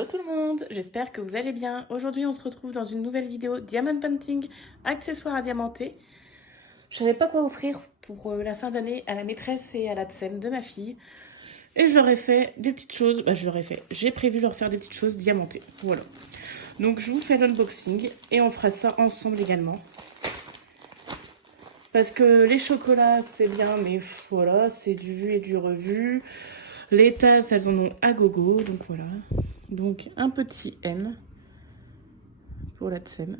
Hello tout le monde, j'espère que vous allez bien. Aujourd'hui on se retrouve dans une nouvelle vidéo Diamond Painting, accessoires à diamanter. Je savais pas quoi offrir pour la fin d'année à la maîtresse et à la tsem de ma fille. Et je leur ai fait des petites choses, j'ai prévu leur faire des petites choses diamantées, voilà. Donc je vous fais l'unboxing et on fera ça ensemble également. Parce que les chocolats c'est bien, mais voilà, c'est du vu et du revu. Les tasses elles en ont à gogo, donc voilà. Donc un petit N pour la tsem,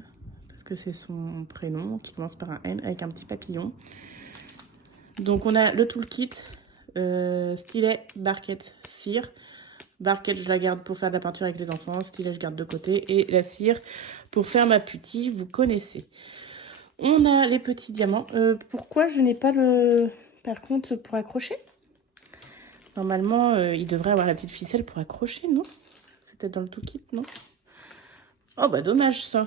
parce que c'est son prénom qui commence par un N avec un petit papillon. Donc on a le toolkit, stylet, barquette, cire. Barquette je la garde pour faire de la peinture avec les enfants, stylet je garde de côté et la cire pour faire ma putty, vous connaissez. On a les petits diamants. Pourquoi je n'ai pas le... Par contre pour accrocher, normalement il devrait avoir la petite ficelle pour accrocher, non? C'était dans le toolkit, non? Oh bah dommage ça.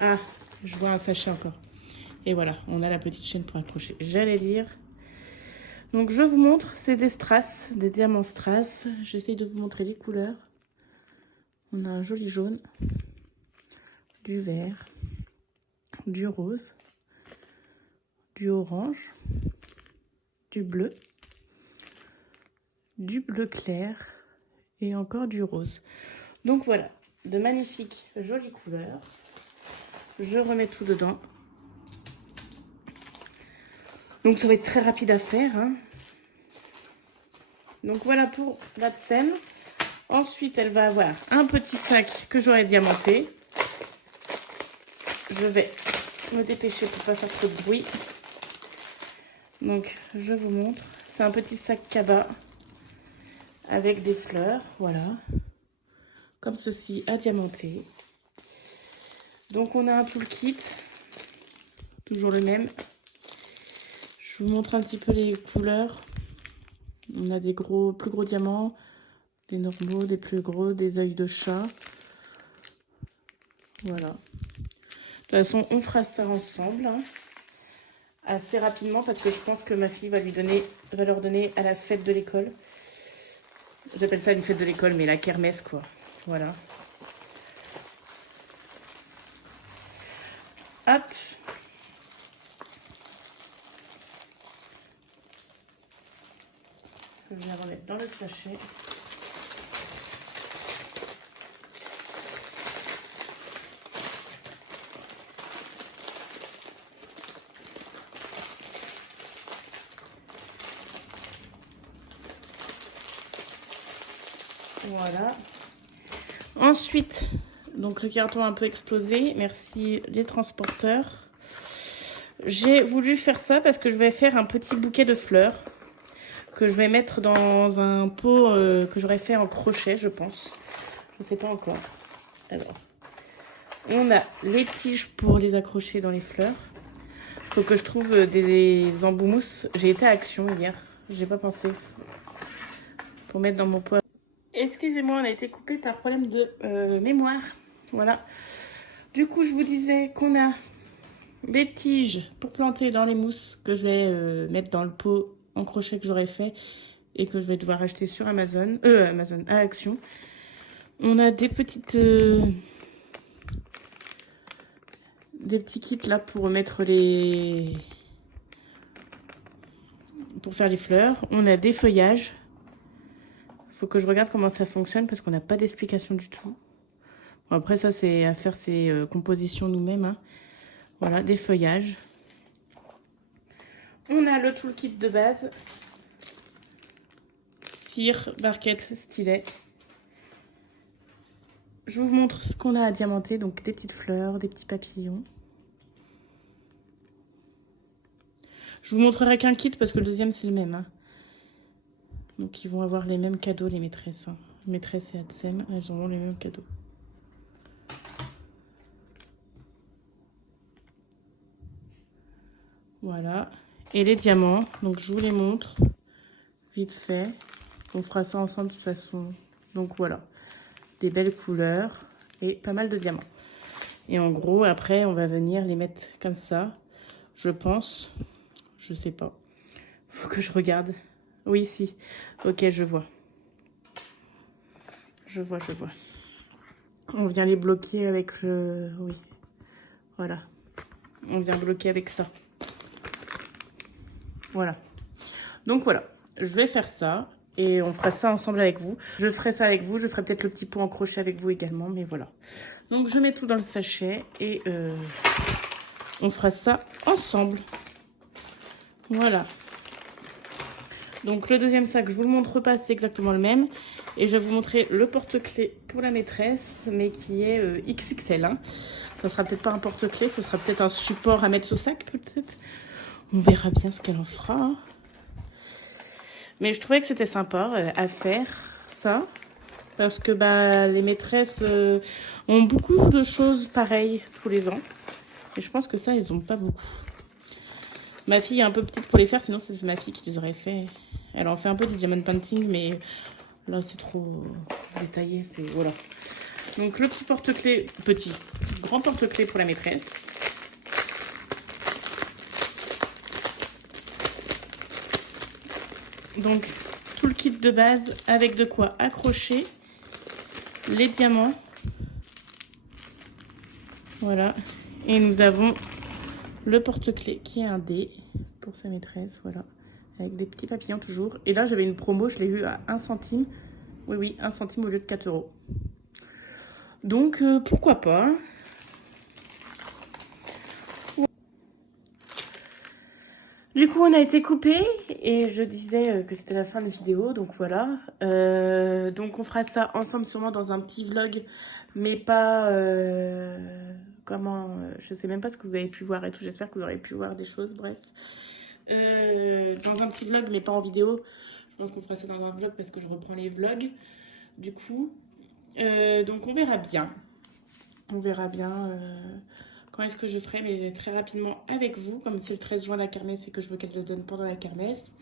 Ah, je vois un sachet encore. Et voilà, on a la petite chaîne pour accrocher. J'allais dire. Donc je vous montre, c'est des strass, des diamants strass. J'essaye de vous montrer les couleurs. On a un joli jaune, du vert, du rose, du orange, du bleu clair et encore du rose. Donc voilà, de magnifiques jolies couleurs. Je remets tout dedans. Donc ça va être très rapide à faire, hein. Donc voilà pour la tsem. Ensuite, elle va avoir un petit sac que j'aurai diamanté. Je vais me dépêcher pour pas faire trop de bruit. Donc je vous montre. C'est un petit sac cabas avec des fleurs, voilà. Comme ceci, à diamanter. Donc on a un toolkit, toujours le même. Je vous montre un petit peu les couleurs. On a des plus gros diamants, des normaux, des plus gros, des œils de chat. Voilà. De toute façon, on fera ça ensemble, hein, assez rapidement, parce que je pense que ma fille va leur donner à la fête de l'école. J'appelle ça une fête de l'école, mais la kermesse, quoi. Voilà. Hop. Je vais la remettre dans le sachet. Voilà. Ensuite, donc le carton a un peu explosé. Merci les transporteurs. J'ai voulu faire ça parce que je vais faire un petit bouquet de fleurs que je vais mettre dans un pot que j'aurais fait en crochet, je pense. Je ne sais pas encore. Alors, on a les tiges pour les accrocher dans les fleurs. Il faut que je trouve des embouts mousse. J'ai été à Action hier. J'ai pas pensé pour mettre dans mon pot. Excusez-moi, on a été coupé par problème de mémoire. Voilà. Du coup, je vous disais qu'on a des tiges pour planter dans les mousses que je vais mettre dans le pot en crochet que j'aurais fait et que je vais devoir acheter sur Amazon, à Action. On a des petites des petits kits là pour mettre pour faire les fleurs. On a des feuillages. Faut que je regarde comment ça fonctionne parce qu'on n'a pas d'explication du tout. Bon, après ça c'est à faire ses compositions nous-mêmes, hein. Voilà, des feuillages. On a le toolkit de base. Cire, barquette, stylet. Je vous montre ce qu'on a à diamanter. Donc des petites fleurs, des petits papillons. Je vous montrerai qu'un kit parce que le deuxième c'est le même, hein. Donc ils vont avoir les mêmes cadeaux les maîtresses, hein. Maîtresse et Adsem, elles auront les mêmes cadeaux. Voilà. Et les diamants, donc je vous les montre vite fait. On fera ça ensemble de toute façon. Donc voilà, des belles couleurs et pas mal de diamants. Et en gros, après, on va venir les mettre comme ça, je pense. Je sais pas. Faut que je regarde. Oui, si. Ok, je vois. je vois. On vient les bloquer avec le... Oui, voilà. On vient bloquer avec ça. Voilà. Donc voilà, je vais faire ça. Et on fera ça ensemble avec vous. Je ferai ça avec vous. Je ferai peut-être le petit pot en crochet avec vous également. Mais voilà. Donc je mets tout dans le sachet. Et on fera ça ensemble. Voilà. Donc le deuxième sac, je vous le montre pas, c'est exactement le même. Et je vais vous montrer le porte-clés pour la maîtresse, mais qui est XXL. Hein. Ça sera peut-être pas un porte-clés, ça sera peut-être un support à mettre sous sac, peut-être. On verra bien ce qu'elle en fera. Mais je trouvais que c'était sympa à faire, ça. Parce que bah, les maîtresses ont beaucoup de choses pareilles tous les ans. Et je pense que ça, ils n'ont pas beaucoup. Ma fille est un peu petite pour les faire, sinon c'est ma fille qui les aurait fait. Elle en fait un peu du diamond painting, mais là c'est trop détaillé, c'est... Voilà. Donc le petit porte-clés, grand porte-clés pour la maîtresse. Donc tout le kit de base avec de quoi accrocher les diamants. Voilà. Et nous avons le porte-clés qui est un dé pour sa maîtresse, voilà. Avec des petits papillons toujours. Et là, j'avais une promo, je l'ai eu à 1 centime. Oui, 1 centime au lieu de 4 €. Donc, pourquoi pas. Du coup, on a été coupé et je disais que c'était la fin de vidéo, donc voilà. Donc, on fera ça ensemble sûrement dans un petit vlog, mais pas... je sais même pas ce que vous avez pu voir et tout. J'espère que vous aurez pu voir des choses, bref. Dans un petit vlog, mais pas en vidéo. Je pense qu'on fera ça dans un vlog parce que je reprends les vlogs, du coup. Donc, on verra bien. On verra bien... quand est-ce que je ferai, mais très rapidement avec vous, comme c'est le 13 juin la kermesse et que je veux qu'elle le donne pendant la kermesse.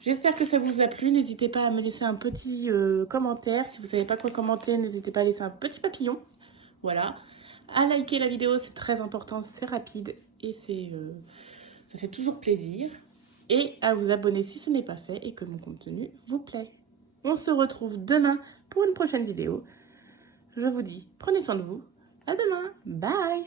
J'espère que ça vous a plu. N'hésitez pas à me laisser un petit commentaire. Si vous ne savez pas quoi commenter, n'hésitez pas à laisser un petit papillon. Voilà. À liker la vidéo, c'est très important, c'est rapide et ça fait toujours plaisir. Et à vous abonner si ce n'est pas fait et que mon contenu vous plaît. On se retrouve demain pour une prochaine vidéo. Je vous dis, prenez soin de vous. À demain. Bye.